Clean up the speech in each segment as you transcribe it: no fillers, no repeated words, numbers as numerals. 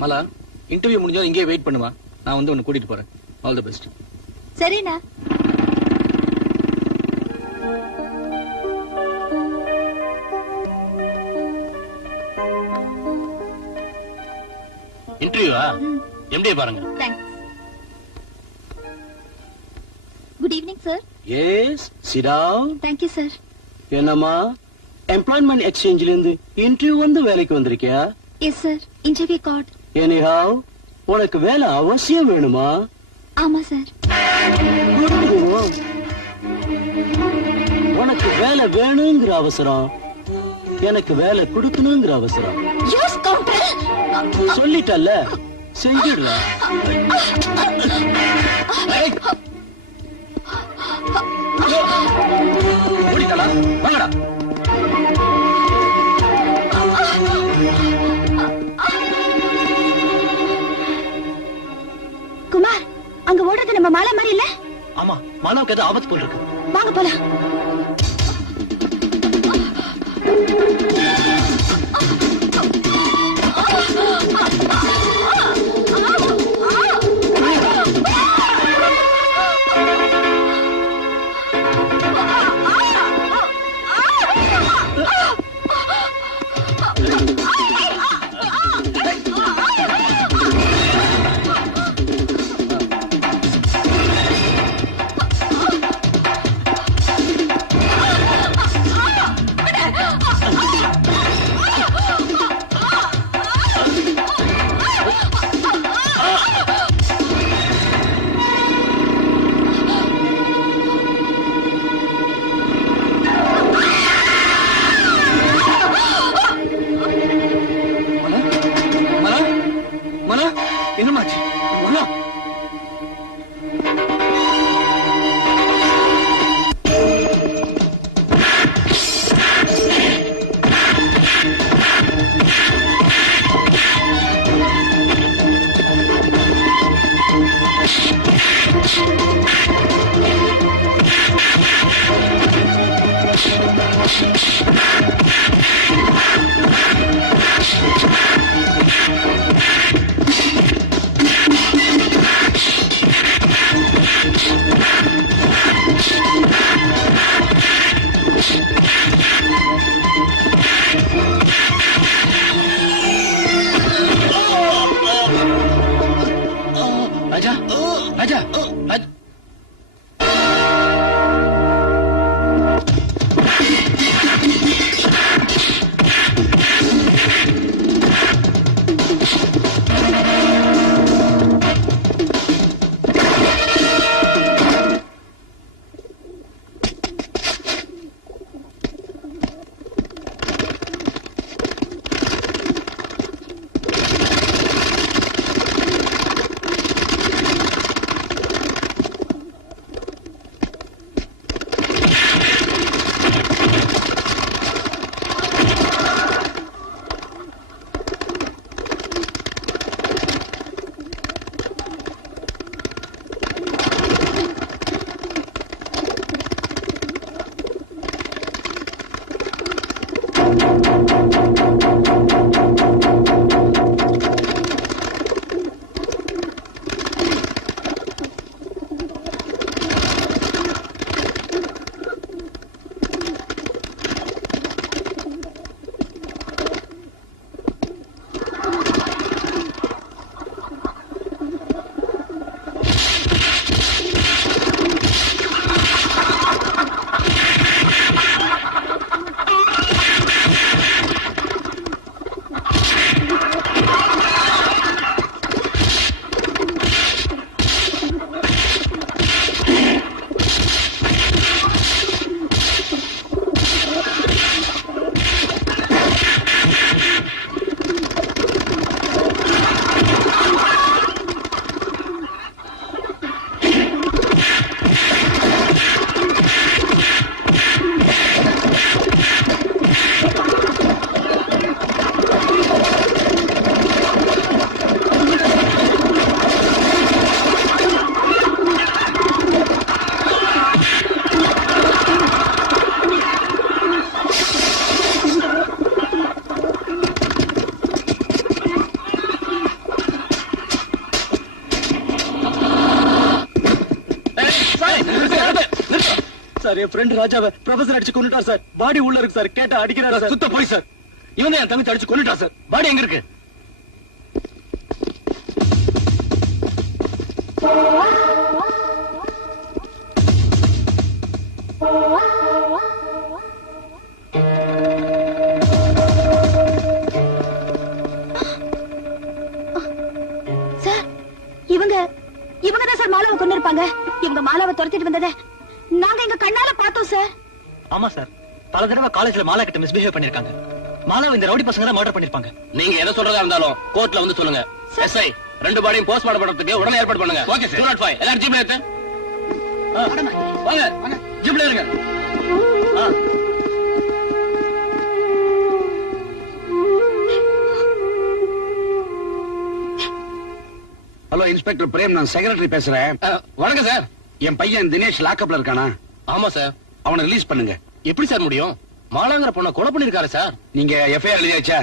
மலா, interview முடிஞ்சா இங்கே wait பண்ணுவா. நான் வந்து உன்னை கூட்டிட்டு போறேன். All the best. சரிண்ணா. இன்டர்வியூவா? எம்டிஏ பாருங்க. Thanks. Good evening sir. Yes, sit down. Thank you sir. என்னம்மா, எம்ப்ளாய்மெண்ட் எக்ஸ்சேஞ்சில இருந்து இன்டர்வியூ வந்து வேலைக்கு வந்திருக்கியா? Yes sir, interview card. Anyhow, உனக்கு வேலை அவசியம் வேணுமா? ஆமா சார். உனக்கு வேலை வேணுங்கிற அவசரம், எனக்கு வேலை கொடுக்கணுங்கிற அவசரம். சொல்லிட்டல்ல, செஞ்சிடலாம். ஓடிட்டாளா? வாங்கடா. குமார், அங்க ஓடுறது நம்ம மாலா மாதிரி இல்ல? ஆமா, மாலாவுக்கு ஏதோ ஆபத்து போல் இருக்கு. வாங்க போலாம். என்னமாச்சு? மலா, ராஜா, ராஜா, ராஜா. சார் என் ஃப்ரெண்ட் ராஜாவை ப்ரொஃபசர் அடிச்சு கொண்டுட்டார் சார். பாடி உள்ள இருக்கு சார். கேட்டா அடிக்கிறாரு சார். சுத்த போய் சார். இவன் தான் என் தங்கச்சி அடிச்சு கொண்டுட்டா சார். பாடி எங்க இருக்கு? சார் இவங்க தான் சார் மாலாவை கொண்டு இருப்பாங்க. இவங்க மாலாவை துரத்திட்டு வந்ததை நாங்க எங்க கண்ணால பார்த்தோம் சார். ஆமா சார், பல தடவை காலேஜ்ல மாலா கிட்ட மிஸ்பிஹேவ் பண்ணிருக்காங்க. மாலாவை இந்த ரவுடி பசங்க தான் மர்டர் பண்ணிருப்பாங்க. நீங்க என்ன சொல்றதா இருந்தாலும் கோர்ட்ல வந்து சொல்லுங்க. எஸ்ஐ 2 பாடியும் போஸ்ட்மார்ட்டம் பண்றதுக்கு உடனே ஏற்பாடு பண்ணுங்க. Okay sir. 205 எல்லாரும் ஜீப்ல ஏத்து. வாங்க ஜீப்ல இருங்க. ஹலோ இன்ஸ்பெக்டர் பிரேம், நான் செக்ரட்டரி பேசுறேன். வணக்கம் சார். என் பையன் தினேஷ் லாக்அப்ல இருக்கானா? ஆமா சார். அவனை ரிலீஸ் பண்ணுங்க. எப்படி சார் முடியும்? மாலாங்கிற பொண்ணை கொலை பண்ணிருக்காரு சார். நீங்க எஃப்ஐஆர் எழுதியாச்சா?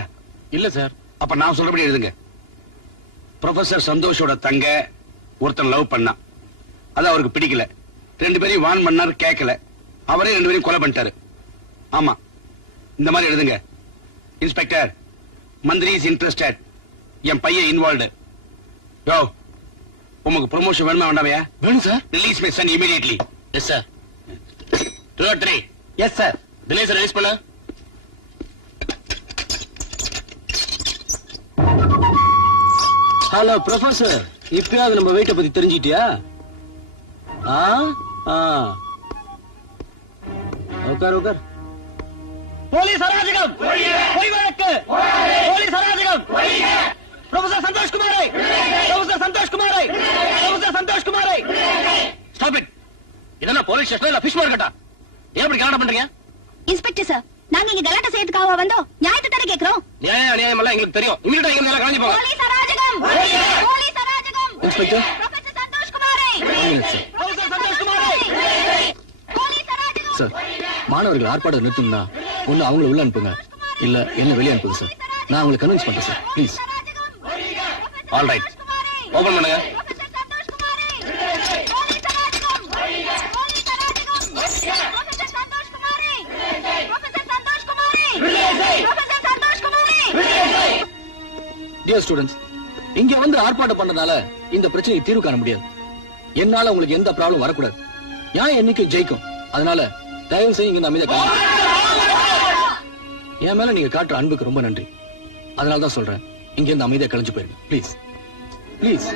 இல்ல சார். அப்ப நான் சொல்றபடி எழுதுங்க. ப்ரொஃபசர் சந்தோஷோட தங்க ஒருத்தன் லவ் பண்ணான். அது அவருக்கு பிடிக்கல. 2 பேரையும் வான் பண்ணாரு, கேட்கல. அவரே 2 பேரையும் கொலை பண்ணிட்டாரு. ஆமா, இந்த மாதிரி எழுதுங்க. இன்ஸ்பெக்டர், மந்திரி இஸ் இன்ட்ரெஸ்டட். என் பையன் இன்வால்வ்டு. யோ, உங்களுக்கு ப்ரொமோஷன் வேணுமா வேண்டாமையா? வேணும் sir. Release my son immediately. Yes sir. 203 yes sir. Dinesh release பண்ண. ஹலோ ப்ரொஃபசர், இப்பயாவது நம்ம வெயிட்ட பத்தி தெரிஞ்சிட்டியா? உட்கார். போலீஸ் அராஜகம், பொய் வழக்கு, போலீஸ் அராஜகம். ப்ரொஃபசர் சந்தோஷ் குமாரை, ப்ரொஃபசர் சந்தோஷ் குமாரை, ப்ரொஃபசர் சந்தோஷ் குமாரை. Stop it. இதெல்லாம் போலீஸ் ஸ்டேஷன் இல்ல ஃபிஷ் மார்க்கெட்டா? ஏன் இப்படி கலாட்டம் பண்றீங்க? இன்ஸ்பெக்டர் சார், நாங்க இங்க கலாட்டை செய்யறதுக்காக வந்தோம். நியாயத்தை தானே கேக்குறோம். நியாயம் அநியாயம் எல்லாம் எங்களுக்கு தெரியும். இமிடியேட்டா இங்க இருந்து கலந்து போங்க. போலீஸ் அராஜகம், போலீஸ் அராஜகம். இன்ஸ்பெக்டர், ப்ரொஃபசர் சந்தோஷ் குமாரை, ப்ரொஃபசர் சந்தோஷ் குமாரை. போலீஸ் அராஜகம். சார், மாணவர்கள் ஆர்ப்பாட்டம் நிறுத்தணும்னா ஒண்ணு அவங்கள உள்ள அனுப்புங்க, இல்ல என்ன வெளியே அனுப்புங்க சார். நான் அவங்களை கன்வின்ஸ் பண்றேன் sir. Please. All right, open பண்ணுங்க. ப்ரொஃபசர் சந்தோஷ் குமாரை, போலீஸ் அராஜகம், போலீஸ் அராஜகம். ப்ரொஃபசர் சந்தோஷ் குமாரை, ப்ரொஃபசர் சந்தோஷ் குமாரை, ப்ரொஃபசர் சந்தோஷ் குமாரை. டியர் ஸ்டூடெண்ட்ஸ், இங்க வந்து ஆர்ப்பாட்டம் பண்ணனால இந்த பிரச்சனைக்கு தீர்வு காண முடியாது. என்னால உங்களுக்கு எந்த ப்ராப்ளம் வரக்கூடாது. நியாயம் என்னைக்கு ஜெயிக்கும். அதனால தயவு செய்து இங்க அமைதியா காணுங்க. என் மேல நீங்க காட்டுற அன்புக்கு ரொம்ப நன்றி. அதனால தான் சொல்றேன், இங்க இருந்து அமைதியா கலைஞ்சு போயிருங்க. Please please.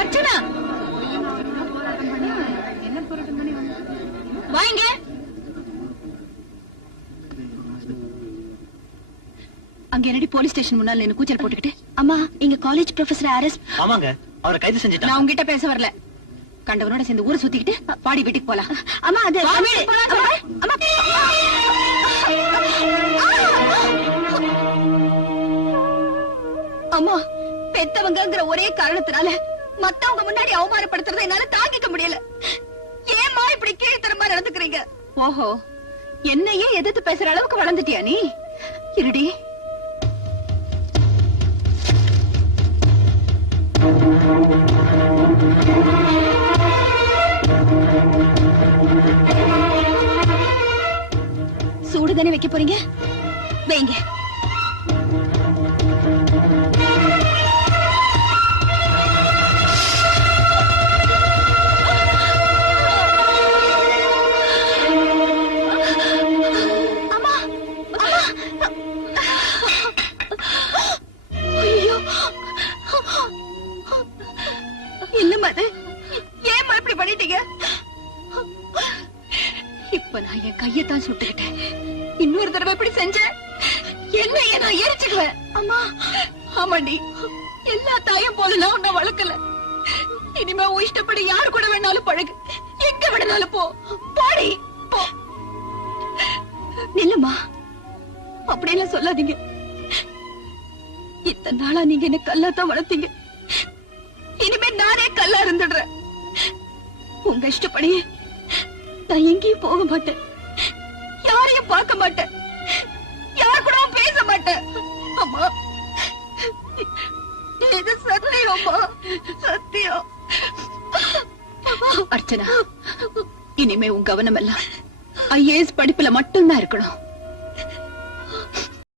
அர்ச்சனா, வாங்க. அங்க என்னடி போலீஸ் ஸ்டேஷன் முன்னால என்ன கூச்சல் போட்டுக்கிட்டு? அம்மா, இங்க காலேஜ் ப்ரொஃபசர் அரெஸ்ட். ஆமாங்க, அவரை கைது செஞ்சுட்டாங்க. நான் உங்ககிட்ட பேச வரல. கண்டவனோட சேர்ந்து ஊரை சுத்திக்கிட்டு பாடி வீட்டுக்கு போலாம். அம்மா, அது அம்மா. அம்மா, பெத்தவங்கங்கிற ஒரே காரணத்தினால மத்தவங்க முன்னாடி அவமானப்படுத்துறதை என்னால தாங்கிக்க முடியல. ஏம்மா இப்படி கீழ்த்தரமா நடந்துக்கிறீங்க? ஓஹோ, என்னையே எதிர்த்து பேசுற அளவுக்கு வளர்ந்துட்டியா நீ? இருடி. சூடு தானே வைக்க போறீங்க? வைங்க. அம்மா, ஐயோ, என்னம்மா இது? ஏம்மா இப்படி பண்ணிட்டீங்க? இப்ப நான் என் கையத்தான் சுட்டுக்கிட்டேன். இன்னொரு தடவை இப்படி செஞ்ச என்னைய நான் எரிச்சுக்குவேன். அம்மா. ஆமாண்டி, எல்லா தாயும் போல நான் உன்னை வளர்க்கல. இனிமே உன் இஷ்டப்படி யாரு கூட வேணாலும் பழகு, எங்க வேணாலும் போ. போடி போ. நில்லுமா, அப்படியெல்லாம் சொல்லாதீங்க. இத்தனை நாளா நீங்க என்ன கல்லாத்தான் வளர்த்தீங்க. இனிமே நானே கல்லா இருந்துடுறேன். உங்க இஷ்டப்படியே நான் எங்கேயும் போக மாட்டேன், யாரையும் பார்க்க மாட்டேன், யார் கூட பேச மாட்டேன். அம்மா, இது சத்தியமா சத்தியம். அர்ச்சனா, இனிமே உன் கவனம் எல்லாம் IAS படிப்புல மட்டும்தான் இருக்கணும்.